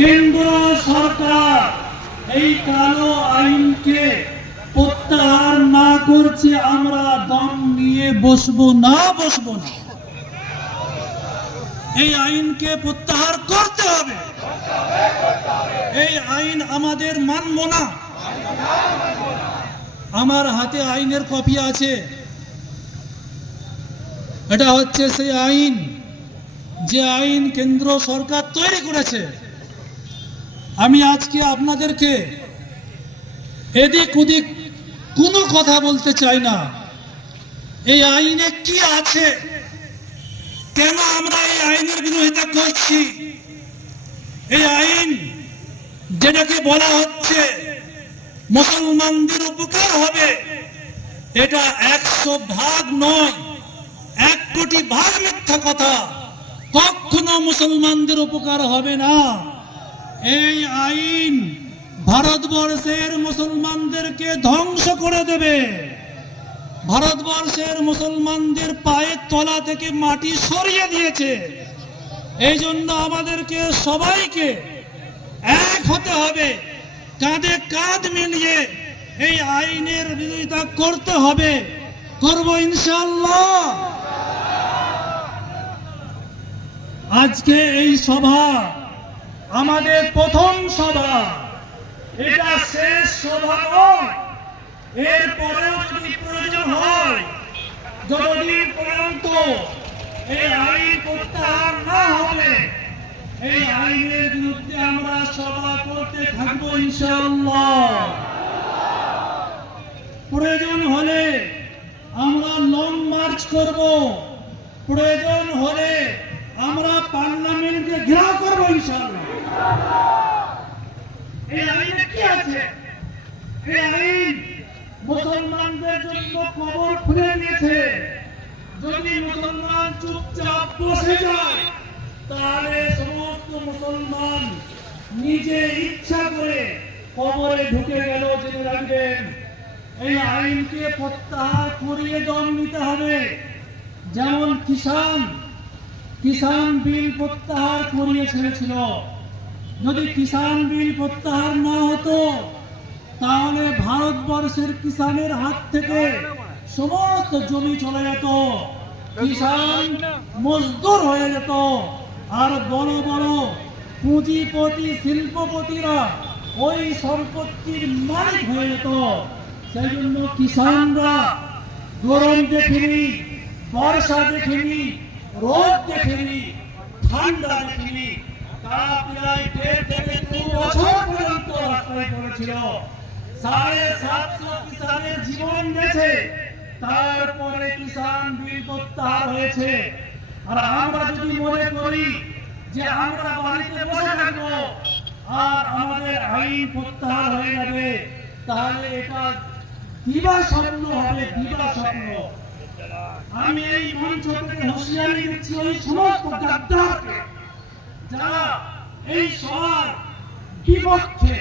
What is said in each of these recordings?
কেন্দ্র সরকার এই কালো আইনকে প্রত্যাহার না করছে, আমরা দম নিয়ে বসবো না। এই আইনকে প্রত্যাহার করতে হবে। এই আইন আমাদের মানব না। আমার হাতে আইনের কপি আছে। এটা হচ্ছে সেই আইন, যে আইন কেন্দ্র সরকার তৈরি করেছে। আমি আজকে আপনাদেরকে এদিক ওদিক কোনো কথা বলতে চাই না। এই আইনে কি আছে, কেন আমরা এই আইনের বিরোধিতা করছি? এই আইন যেটাকে বলা হচ্ছে মুসলমানদের উপকার হবে, এটা 100% নয়, 1 কোটি ভাগ মিথ্যা কথা। কখনো মুসলমানদের উপকার হবে না। এই আইন ভারতবর্ষের মুসলমানদেরকে ধ্বংস করে দেবে। ভারতবর্ষের মুসলমানদের পায়ের তলা থেকে মাটি সরিয়ে দিয়েছে। এই জন্য আমাদেরকে সবাইকে এক হতে হবে, কাঁধে কাঁধ মিলিয়ে এই আইনের বিরোধিতা করতে হবে। করব ইনশাআল্লাহ। আজকে এই সভা আমাদের প্রথম সভা, এটা শেষ সভা নয়। এরপরেও যদি প্রয়োজন হয়, যতদিন পর্যন্ত এই আইন প্রত্যাহার না হবে, এই আইনের বিরুদ্ধে আমরা সভা করতে থাকবো ইনশাআল্লাহ। প্রয়োজন হলে আমরা লং মার্চ করব, প্রয়োজন হলে আমরা পার্লামেন্টকে ঘেরাও করবো ইনশাআল্লাহ। এই আইনে কি আছে? এই আইন মুসলমানদের জন্য কবর খুলে দিয়েছে। যদি মুসলমান চুপচাপ বসে যায়, তাহলে সমস্ত মুসলমান নিজে ইচ্ছা করে কবরে ঢুকে গেল। জেনে রাখবেন, এই আইনকে প্রত্যাহার করিয়ে দম নিতে হবে। যেমন কিষাণ বিল প্রত্যাহার করিয়ে ছেড়েছিল। যদি কিষাণ বিল প্রত্যাহার না হতো, তাহলে ভারতবর্ষের কিষানের হাত থেকে সমস্ত জমি চলে যেত, কিষান মজদুর হয়ে যেত, আর বড় বড় পুঁজিপতি শিল্পপতিরা ওই সম্পত্তির মালিক হয়ে যেত। সেই জন্য কিষানরা গরম দেখেনি, বর্ষা দেখেনি, রোদ দেখেনি, ঠান্ডা দেখেনি, তারা প্রায় 1.5 থেকে 2 বছর পর্যন্ত রাস্তায় পড়েছিল। 750 কিষানের জীবন গেছে, তারপরে কিষাণ বিল প্রত্যাহার হয়েছে। আর আমরা যদি মনে করি যে আমরা বাড়িতে বসে থাকবো আর আমাদের আইন প্রত্যাহার হয়ে যাবে, তাহলে এটা দিবা স্বপ্ন হবে, দিবা স্বপ্ন। আমি এই মঞ্চ থেকে হুঁশিয়ারি দিচ্ছি ওই সমস্ত গাদ্দারকে, যারা এই সবার বিপক্ষে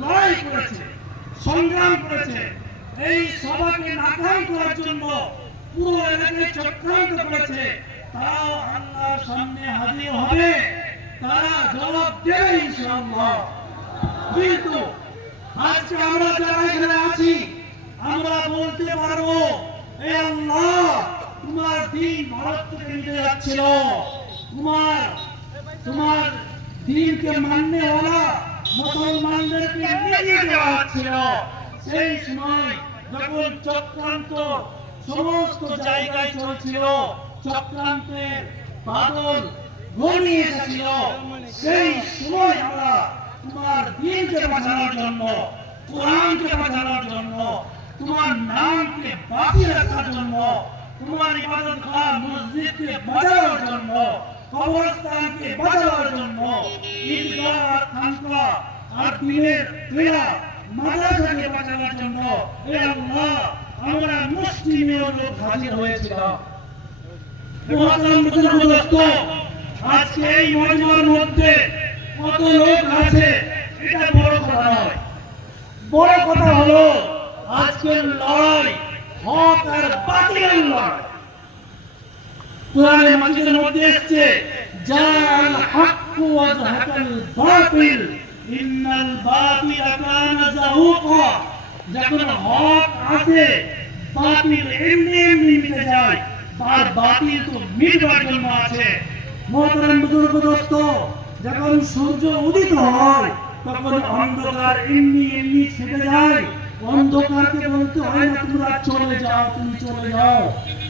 লড়াই করেছে, সংগ্রাম করেছে, এই সভাকে নাকাম করার জন্য পুরো এলাকায় চক্রান্ত করেছে, তারাও আল্লাহর সামনে হাজির হবে, তারা জবাব দেবে ইনশাআল্লাহ। কিন্তু আজকে আমরা যারা এখানে আছি, আমরা বলতে পারবো, এ আল্লাহ, তোমার দিন ভারত থেকে নিতে যাচ্ছিল, তোমার দিনকে মাননেওয়ালা মুসলমানদেরকে নিয়ে দেওয়া হচ্ছিল। সেই সময় যখন চক্রান্ত সমস্ত জায়গায় চলছিল, চক্রান্তের বাদল ঘনিয়ে এসেছিল, সেই সময় আমরা তোমার দিনকে বাঁচানোর জন্য, কোরআনকে বাঁচানোর জন্য, তোমার নামকে বাঁচিয়ে রাখার জন্য, তোমার ইবাদতখানা মসজিদকে বাঁচানোর জন্য, কবরস্থানকে বাঁচানোর জন্য, ঈদগাহ আর খানকা আর দিনের ক্রীড়া মাদ্রাসাকে বাঁচানোর জন্য, হে আল্লাহ, আমরা মুসলিমীয় লোক হাজির হয়েছিলাম। আজকে এই মজমার মধ্যে কত লোক আছে, এটা বড় কথা নয়। বড় কথা হলো আজকের লড়াই হক আর বাতিলের লড়াই। কোরআনে মাজিদের মধ্যে এসেছে, জাল হক হাক্কু ওয়া যাহাকাল বাতিল ইন্নাল বাতিলা কানা যাহুকা। যখন হক আসে বাতিল এমনি এমনি মিটে যায়, আর বাতিল তো মিটবার জন্য আছে। মোহতারাম বুজুর্গ দোস্ত, যখন সূর্য উদিত হয় তখন অন্ধকার এমনি এমনি ছেটে যায়। অন্ধকারকে বলতে হয় না তোমরা চলে যাও, তুমি চলে যাও।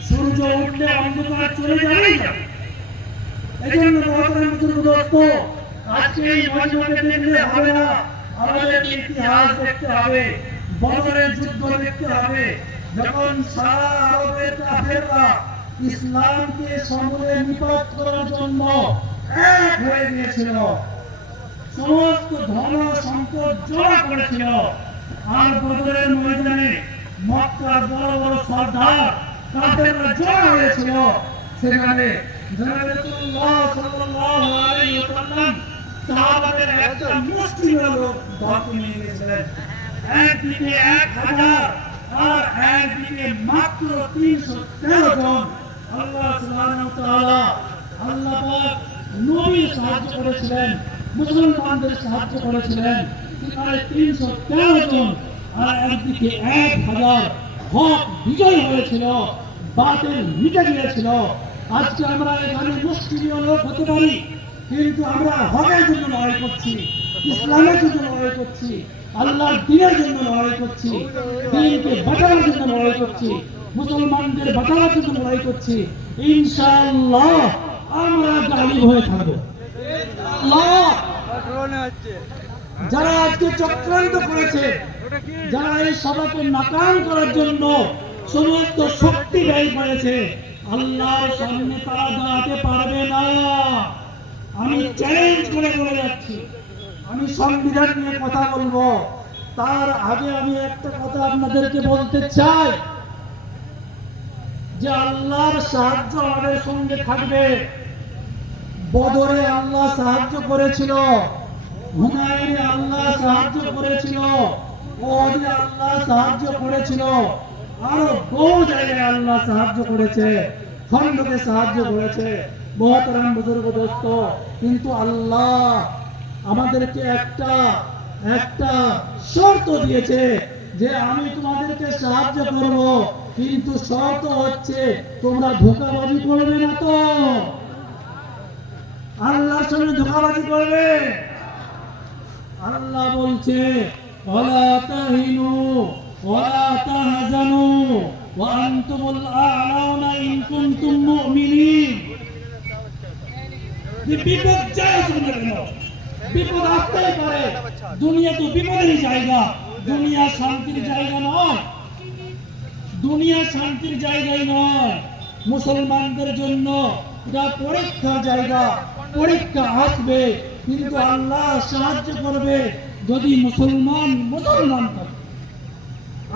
সূর্য উঠলে অন্ধকার চলে যাবেই যাবে। এই জন্য মোহতারাম বুজুর্গ দোস্ত, আজকে এই মজমাকে দেখলে হবে না, আমাদের ইতিহাস দেখতে হবে, বদরের যুদ্ধ দেখতে হবে। যখন সারা আরবের কাফেররা ইসলামকে সমূলে নিপাত করার জন্য এক হয়ে গিয়েছিল, সমস্ত ধন সম্পদ জমা করেছিল, আর বদরের ময়দানে মক্কার বড় বড় সর্দার কাফেররা জমা হয়েছিল, সেখানে রাসূলুল্লাহ সাল্লাল্লাহু আলাইহি ওয়াসাল্লাম সাহাবাদের একটা মুষ্টিমেয় লোক ধরে নিয়ে গেছিলেন। একদিকে 1000 আর একদিকে মাত্র 313 জন। আল্লাহ সুবহানাহু ওয়া তাআলা, আল্লাহ পাক নবী সাহায্য করেছিলেন, মুসলমানদের সাহায্য করেছিলেন। সেখানে 313 জন আর একদিকে 1000। হক বিজয় হয়েছিল, বাতিল মিটে গিয়েছিল। আজকে আমরা এখানে মুসলিম লোক হতে পারি, কিন্তু আমরা হকের জন্য লড়াই করছি, ইসলামের জন্য লড়াই করছি, আল্লাহর দ্বীনের জন্য লড়াই করছি, দ্বীনকে বাঁচানোর জন্য লড়াই করছি, মুসলমানদের বাঁচানোর জন্য লড়াই করছি। ইনশাআল্লাহ আমরা গালিব হয়ে থাকবো। আল্লাহ যারা আজকে চক্রান্ত করেছে, যারা এই সভাকে নাকাম করার জন্য সমস্ত শক্তি ব্যয় করেছে, আল্লাহর সামনে তারা দাঁড়াতে পারবে না। আমি চ্যালেঞ্জ করে বলে যাচ্ছি, আমি সংবিধান নিয়ে কথা বলবো, তার আগে আমি একটা কথা আপনাদেরকে বলতে চাই যে আল্লাহর সাহায্য আমাদের সঙ্গে থাকবে। বদরে আল্লাহ সাহায্য করেছিল, হুনাইনে আল্লাহ সাহায্য করেছিল, ওহদে আল্লাহ সাহায্য করেছিল, আরো বহু জায়গায় আল্লাহ সাহায্য করেছে, খণ্ডকে সাহায্য করেছে। মোহতারাম বুজুর্গ দোস্ত, কিন্তু আল্লাহ আমাদেরকে একটা শর্ত দিয়েছে যে আমি তোমাদেরকে সাহায্য করব, কিন্তু শর্ত হচ্ছে তোমরা ধোঁকাবাজি করবে না। তো আল্লাহর সঙ্গে ধোঁকাবাজি করবে? আল্লাহ বলছে ওয়ালা তাহিনু ওয়ালা তাহজানু ওয়া আনতুমুল আ'লাউনা ইন কুনতুম মুমিনিন। বিপদ যায় শুনবে না, বিপদ আসতেই পারে। দুনিয়া তো বিপদেরই জায়গা, দুনিয়া শান্তির জায়গা নয়, দুনিয়া শান্তির জায়গাই নয়। মুসলমানদের জন্য এটা পরীক্ষার জায়গা, পরীক্ষা আসবে, কিন্তু আল্লাহ সাহায্য করবে যদি মুসলমান থাকে।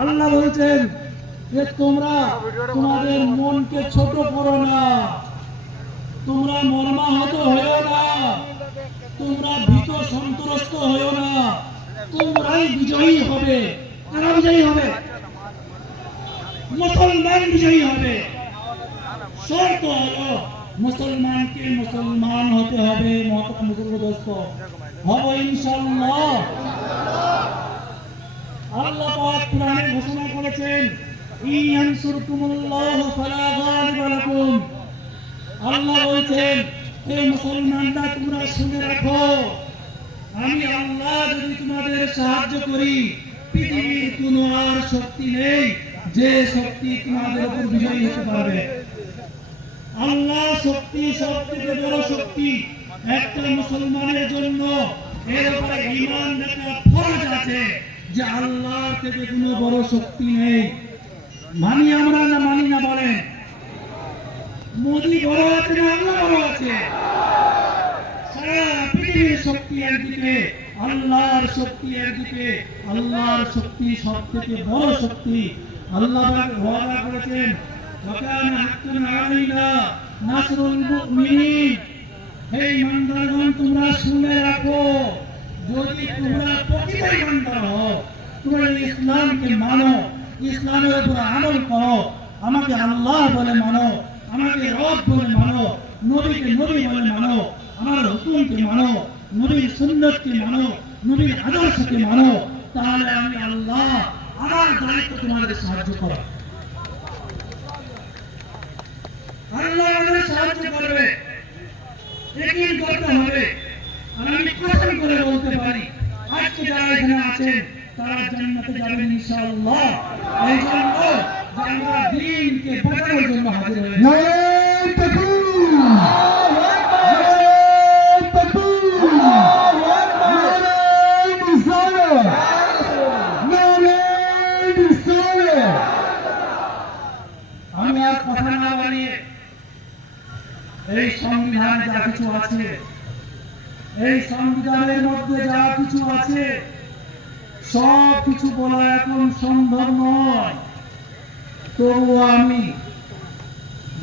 আল্লাহ বলছেন যে তোমরা তোমাদের মনকে ছোট করো না, তোমরা মর্মাহত হয়েও না, তোমরা ভীত সন্ত্রস্ত হয়েও না, তোমরাই বিজয়ী হবে। কারা বিজয়ী হবে? মুসলমান বিজয়ী হবে। শর্ত হলো মুসলমানকে মুসলমান হতে হবে। মুসলমান দোস্ত হবে ইনশাআল্লাহ। আল্লাহ পাক কোরআনে ঘোষণা করেছেন ইয়ানসুরকুমুল্লাহু ফালা গালিবা লাকুম। আল্লাহ বলছেন হে মুসলমানরা তোমরা শুনে রাখো, আমি আল্লাহ যদি তোমাদের সাহায্য করি, পৃথিবীর কোনো আর শক্তি নেই যে শক্তি তোমাদের উপর বিজয়ী হতে পারবে। আল্লাহ শক্তি সবথেকে বড় শক্তি। একটা মুসলমানের জন্য এর উপরে ঈমান রাখা ফরজ আছে যে আল্লাহর থেকে কোনো বড় শক্তি নেই। মানি আমরা না মানি না বলেন? মোদি বড় আছে না আল্লাহ বড় আছে? সারা পৃথিবীর শক্তি একদিকে, আল্লাহর শক্তি একদিকে। আল্লাহর শক্তি সব থেকে বড় শক্তি। আল্লাহ ওয়াদা করেছেন ওয়াকানা হাক্কান আলাইনা নাসরুল মুমিনিন। হে ইমানদারগণ তোমরা শুনে রাখো, যদি তোমরা প্রকৃত ইমানদার হও, তোমরা ইসলামকে মানো, ইসলামের উপর আমল করো, আমাকে আল্লাহ বলে মানো, আমাকে রব বলে মানো, নবীকে নবী বলে মানো, আমার হুকুমকে মানো, নবীর সুন্নতকে মানো, নবীর আদর্শকে মানো, তাহলে আমি আল্লাহ আমার দায়িত্ব তোমাদের সাহায্য করো। আল্লাহ আমাদের সাহায্য করবে, একদিন করতে হবে। আর আমি কসম করে বলতে পারি আজকে যারা এখানে আছেন তারা জান্নাতে যাবেন ইনশাআল্লাহ। এই জন্য যে আমরা দ্বীনকে বাঁচানোর জন্য হাজির হয়েছি। নারে তাকবীর, নারে তাকবীর, নারে রিসালাত, নারে রিসালাত। আমি আর কথা না বাড়িয়ে এই সংবিধানে যা কিছু আছে, এই সংবিধানের মধ্যে যা কিছু আছে সব কিছু বলা এখন সম্ভব নয়। তবুও আমি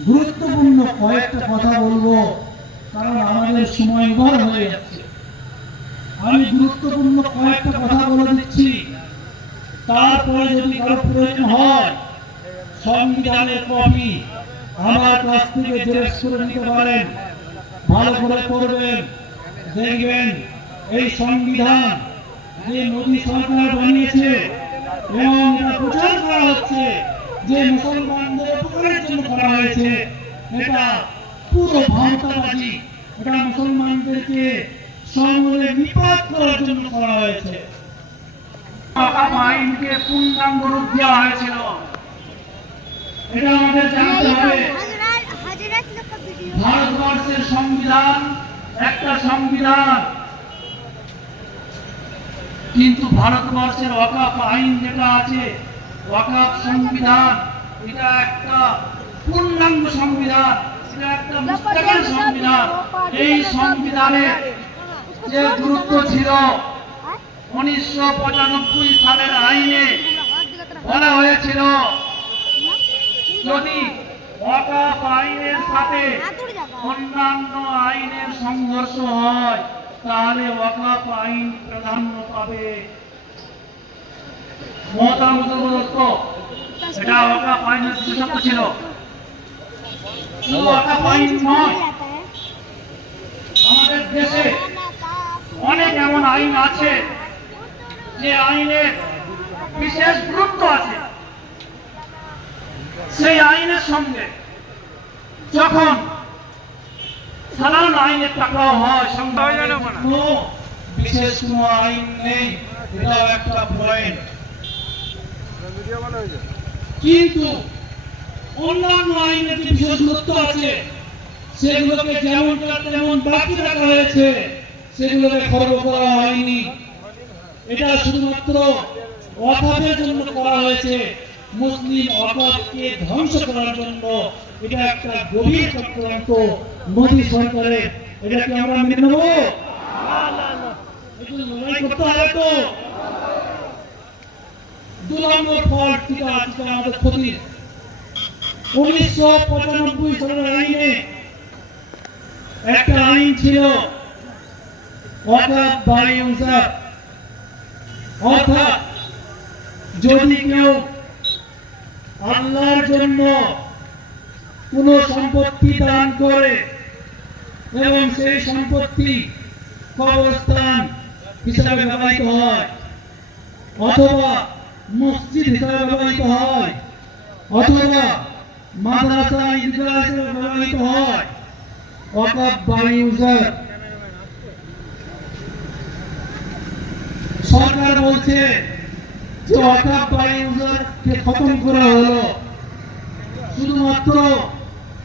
গুরুত্বপূর্ণ কয়েকটা কথা বলবো, কারণ আমাদের সময় ভর হয়ে যাচ্ছে। আমি গুরুত্বপূর্ণ কয়েকটা কথা বলে দিচ্ছি, তারপরে যদি কারো প্রয়োজন হয় সংবিধানের কপি আমার কাছ থেকে জেরক্স করে নিতে পারেন। ভালো করে পড়বেন, দেখবেন এই সংবিধান যে মোদী সরকার বানিয়েছে এবং এটা প্রচার করা হচ্ছে যে মুসলমানদের উপকারের জন্য করা হয়েছে, এটা পুরো ভারতাবাজি, এটা মুসলমানদেরকে সমূলে নিপাত করার জন্য করা হয়েছে। আইনকে পূর্ণাঙ্গ রূপ দেওয়া হয়েছিল, এটা আমাদের জানতে হবে। ভারতবর্ষের সংবিধান একটা সংবিধান, কিন্তু ভারতবর্ষের ওয়াকফ আইন যেটা আছে, ওয়াকফ সংবিধান, এটা একটা পূর্ণাঙ্গ সংবিধান, এটা একটা মুস্তাকিল সংবিধান। এই সংবিধানের যে গুরুত্ব ছিল 1995 সালের আইনে বলা হয়েছিল যদি ওয়াকফ আইনের সাথে অন্যান্য আইনের সংঘর্ষ হয় তাহলে ওয়াকফ আইন প্রাধান্য পাবে। মহতারাম দোস্ত, এটা ওয়াকফ আইনের বিশেষত্ব ছিল। শুধু ওয়াকফ আইন নয়, আমাদের দেশে অনেক এমন আইন আছে যে আইনের বিশেষ গুরুত্ব আছে। সেই আইনের সঙ্গে যখন সাধারণ আইনের টাকরাও হয়, বিশেষ কোনো আইন নেই, এটাও একটা পয়েন্ট। কিন্তু অন্যান্য আইনের যে বিশেষ গুরুত্ব আছে সেগুলোকে যেমনকার তেমন বাকি রাখা হয়েছে, সেগুলোকে খর্ব করা হয়নি। এটা শুধুমাত্র ওয়াকফের জন্য করা হয়েছে, মুসলিম ওয়াকফকে ধ্বংস করার জন্য। এটা একটা গভীর চক্রান্ত মোদী সরকারের। এটা কি আমরা মেনে নেব? একটু লড়াই করতে হবে তো। 2 নম্বর ফল্ট যেটা আছে আমাদের ক্ষতির, 1995 সালের আইনে একটা আইন ছিল ওয়াকফ বাই ইউজার, অর্থাৎ যদি কেউ আল্লাহর জন্য কোন সম্পত্তি দান করে এবং সেই সম্পত্তি কবরস্থান হিসাবে ব্যবহৃত হয় অথবা মসজিদ হিসাবে ব্যবহৃত হয় অথবা মাদ্রাসা ঈদগাহ হিসাবে ব্যবহৃত হয়, ওয়াকফ বাই ইউজার। সরকার বলছে যে ওয়াকফ বাই ইউজারকে খতম করা হলো, শুধুমাত্র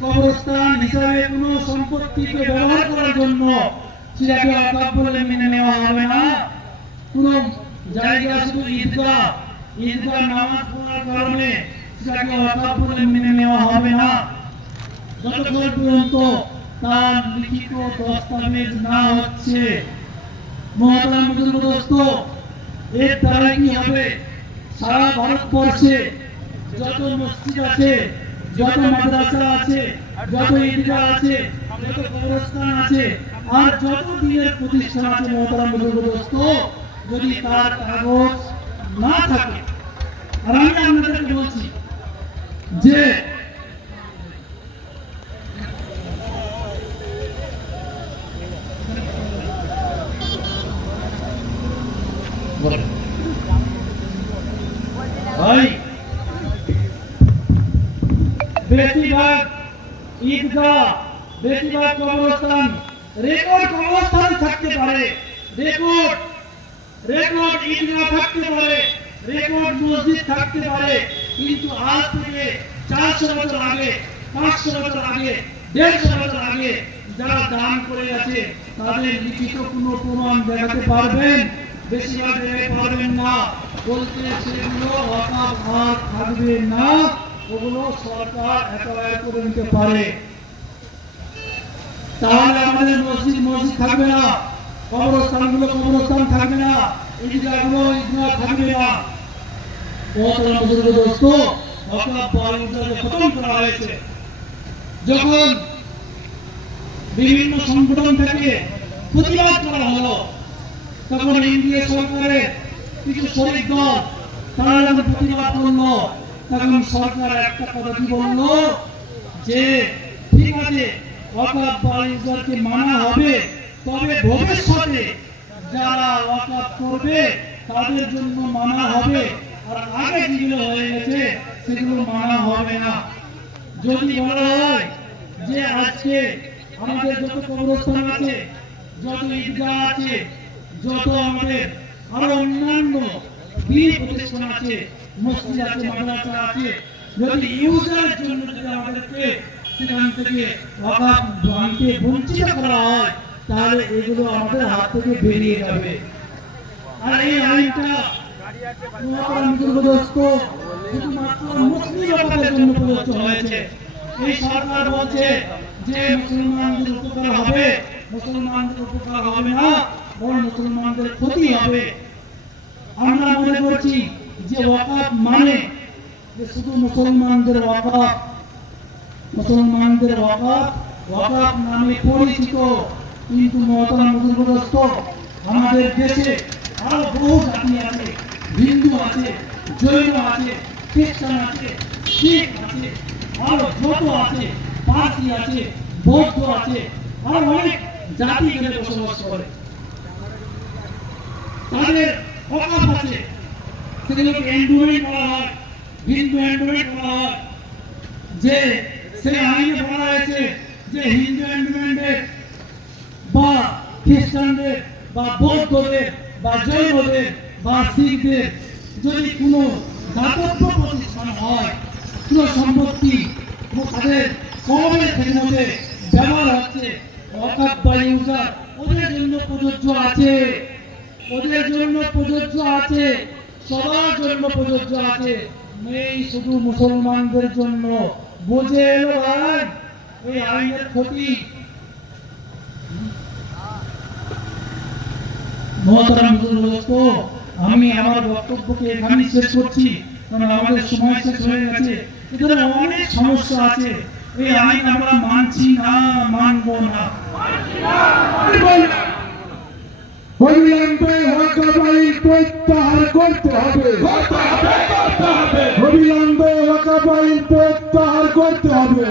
কবরস্থান হিসাবে কোনো সম্পত্তিকে ব্যবহার করার জন্য সেটাকে ওয়াকফ বলে মেনে নেওয়া হবে না। কোনো জায়গা শুধু ঈদগাহ নামাজ পড়ার কারণে সেটাকে ওয়াকফ বলে মেনে নেওয়া হবে না, যতক্ষণ পর্যন্ত তার লিখিত দস্তাবেজ না হচ্ছে। মহতারাম দোস্ত, এর দ্বারা কি হবে? সারা ভারতবর্ষে যত মসজিদ আছে, যত মাদ্রাসা আছে, যত ঈদগাহ আছে, যত কবরস্থান আছে আর যত দিনের প্রতিষ্ঠান আছে, মহতারাম দোস্ত, যদি তার কাগজ না থাকে, আর আমি আপনাদেরকে বলছি যে ভাই বেশিরভাগ ঈদগাহ, বেশিরভাগ কবরস্থান রেকর্ড কবরস্থান থাকতে পারে, রেকর্ড ঈদগাহ থাকতে পারে, রেকর্ড মসজিদ থাকতে পারে, কিন্তু আজ থেকে 400 বছর আগে, 500 বছর আগে, 150 বছর আগে যারা দান করে গেছে তাদের লিখিত কোনো প্রমাণ দেখাতে পারবেন? বেশিরভাগ জায়গায় পারবেন না। বলতে সেগুলো ওয়াকফ আর থাকবে না, ওগুলো সরকার একেবারে করে নিতে পারে। তাহলে আমাদের মসজিদ থাকবে না, কবরস্থান থাকবে না, ঈদগাহগুলো ঈদগাহ থাকবে না। মহতরম বুজুর্গ দোস্ত, ওয়াকফ বাড়িগুলোকে খতম করা হয়েছে। যখন বিভিন্ন সংগঠন থেকে প্রতিবাদ করা হলো, তখন ইন্ডিয়া সরকারের কিছু শরিক দল তারা যখন প্রতিবাদ করলো, তখন সরকার একটা কথা কি বললো, যে ঠিক আছে ওয়াকফ বাড়িগুলোকে মানা হবে, তবে ভবিষ্যতে যারা ওয়াকফ করবে তাদের জন্য মানা হবে, আর আগে যেগুলো হয়ে গেছে সেগুলো মানা হবে না। যদি বলা হয় যে আজকে আমাদের যত কবরস্থান আছে, যত ঈদগাহ আছে, যত আমাদের আরো অন্যান্য দিন প্রতিষ্ঠান আছে, মসজিদ আছে, মাদ্রাসা আছে, যদি ইউজারের জন্য যদি আমাদেরকে সেখান থেকে ওয়াকফ ভাঙতে বঞ্চিত করা হয়, তাহলে এগুলো আমাদের হাত থেকে বেরিয়ে যাবে। আর এই আইনটা শুধুমাত্র মুসলিম ওয়াকফের জন্য প্রযোজ্য হয়েছে। এই সরকার বলছে যে মুসলমানদের উপকার হবে, মুসলমানদের উপকার হবে না, বরং মুসলমানদের ক্ষতি হবে। আমরা মনে করছি যে ওয়াকফ মানে যে শুধু মুসলমানদের ওয়াকফ নামে পরিচিত, কিন্তু মহতরম বুজুর্গ দোস্ত, আমাদের দেশে আরো বহু জাতি আছে, হিন্দু আছে, জৈন আছে, খ্রিস্টান আছে, শিখ আছে, আরো যত আছে, পার্সি আছে, বৌদ্ধ আছে, আরো অনেক জাতি এখানে বসবাস করে। তাদের ওয়াকফ আছে, সেগুলোকে এন্ডোমেন্ট করা হয়, হিন্দু এন্ডোমেন্ট করা হয়। যে সেই আইনে বলা হয়েছে যে হিন্দু এন্ডোমেন্টের বা খ্রিস্টানদের বা বৌদ্ধদের বা জৈনদের বা শিখদের যদি কোনো দাতব্য প্রতিষ্ঠান হয়, কোনো সম্পত্তি তাদের কমের খেদমতে ব্যবহার হচ্ছে, ওয়াকফ বা ইউজার ওদের জন্য প্রযোজ্য আছে, সবার জন্য প্রযোজ্য আছে, নেই শুধু মুসলমানদের জন্য। বুঝে এলো ভাই এই আইনের ক্ষতি। মহতরম বুজুর্গ দোস্ত, আমি আমার বক্তব্যকে এখানেই শেষ করছি, কারণ আমাদের সময় শেষ হয়ে গেছে। এখানে অনেক সমস্যা আছে, এই আইন আমরা মানছি না, মানবো না। অবিলম্বে ওয়াকফ আইন প্রত্যাহার করতে হবে, অবিলম্বে ওয়াকফ আইন প্রত্যাহার করতে হবে।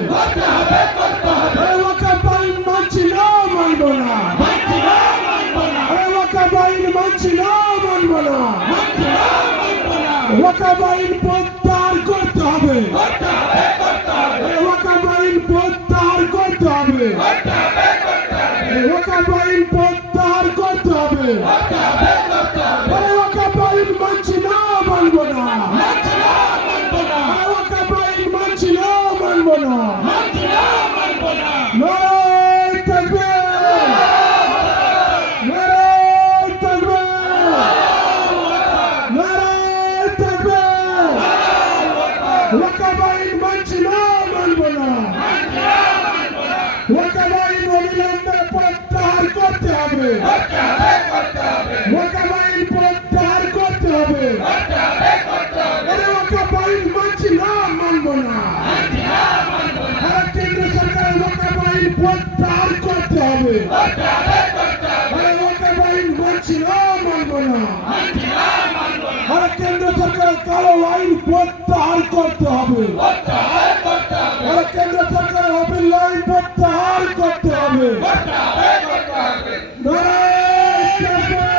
ওয়াকফ আইন মানছি না, মানবো না। ওয়াকফ আইন মানছি না, মানবো না। ওয়াকফ আইন প্রত্যাহার করতে হবে, ওয়াকফ আইন প্রত্যাহার করতে হবে, ওয়াকফ আইন প্রত্যাহার করতে হবে। ওয়াকফ আইন মানছি না, মানবো না। ওয়াকফ আইন মানছি না, মানবো না। নারায়ে তাকবীর, নারায়ে তাকবীর, নারায়ে তাকবীর। ওয়াকফ আইন মানছি না, মানবো না। ওয়াকফ আইন অবিলম্বে প্রত্যাহার করতে হবে, ওয়াকফ আইন প্রত্যাহার করতে হবে। ওয়াকফ আইন মানছি না, মানবো না। কেন্দ্র সরকার ওয়াকফ আইন প্রত্যাহার করতে হবে, ওয়াকফ আইন মানছি না, মানবো না। কেন্দ্র সরকার কালো আইন প্রত্যাহার করতে হবে, কেন্দ্র সরকার অবিল আইন প্রত্যাহার করতে হবে। নারায়ে তাকবীর,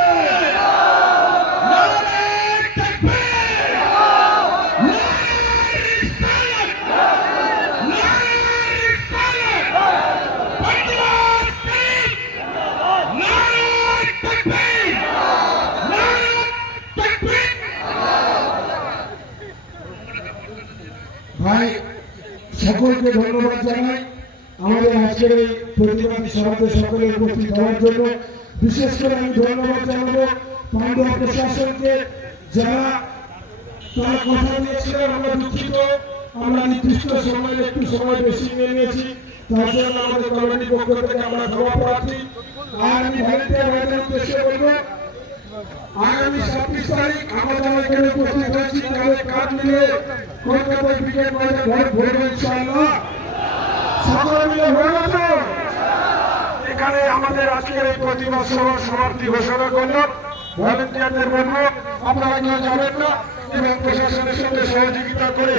তাই সকলকে ধন্যবাদ জানাই আমাদের আজকের এই প্রতিবাদী সভাতে সকলে উপস্থিত হওয়ার জন্য। বিশেষ করে আমি ধন্যবাদ জানাবো পান্ডুয়া প্রশাসনকে, যারা তারা কথা দিয়েছিলেন। আমরা দুঃখিত, আমরা নির্দিষ্ট সময়ে একটু সময় বেশি নিয়ে নিয়েছি, তার জন্য আমাদের কমিটির পক্ষ থেকে আমরা ক্ষমা প্রার্থী। আর আমি ভলেন্টিয়ার ভাইদের উদ্দেশ্যে বলবো, আগামী 26 তারিখ আমরা যারা এখানে উপস্থিত হয়েছি তাদের কাজ মিলে কলকাতায় ক্রিকেট মাঠে ভোট ভরবো ইনশাআল্লাহ। সকলে মিলে ভরবো তো? এখানে আমাদের আজকের এই প্রতিবাদ সভার সমাপ্তি ঘোষণা করলাম। ভলেন্টিয়ারদের বলবো আপনারা কেউ যাবেন না এবং প্রশাসনের সাথে সহযোগিতা করে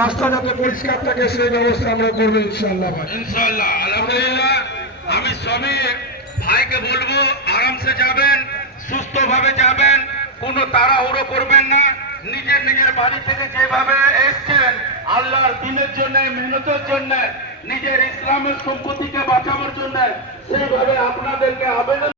রাস্তা যাতে পরিষ্কার থাকে সেই ব্যবস্থা আমরা করবো ইনশাআল্লাহ। ইনশাআল্লাহ, আলহামদুলিল্লাহ। আমি সবই ভাইকে বলবো আরামসে যাবেন, সুস্থভাবে যাবেন, কোনো তাড়াহুড়ো করবেন না। নিজের নিজের বাড়ি থেকে যেভাবে এসছেন আল্লাহর দিনের জন্য, মেহনতের জন্য, নিজের ইসলামের সম্পত্তিকে বাঁচানোর জন্য, সেইভাবে আপনাদেরকে আবেদন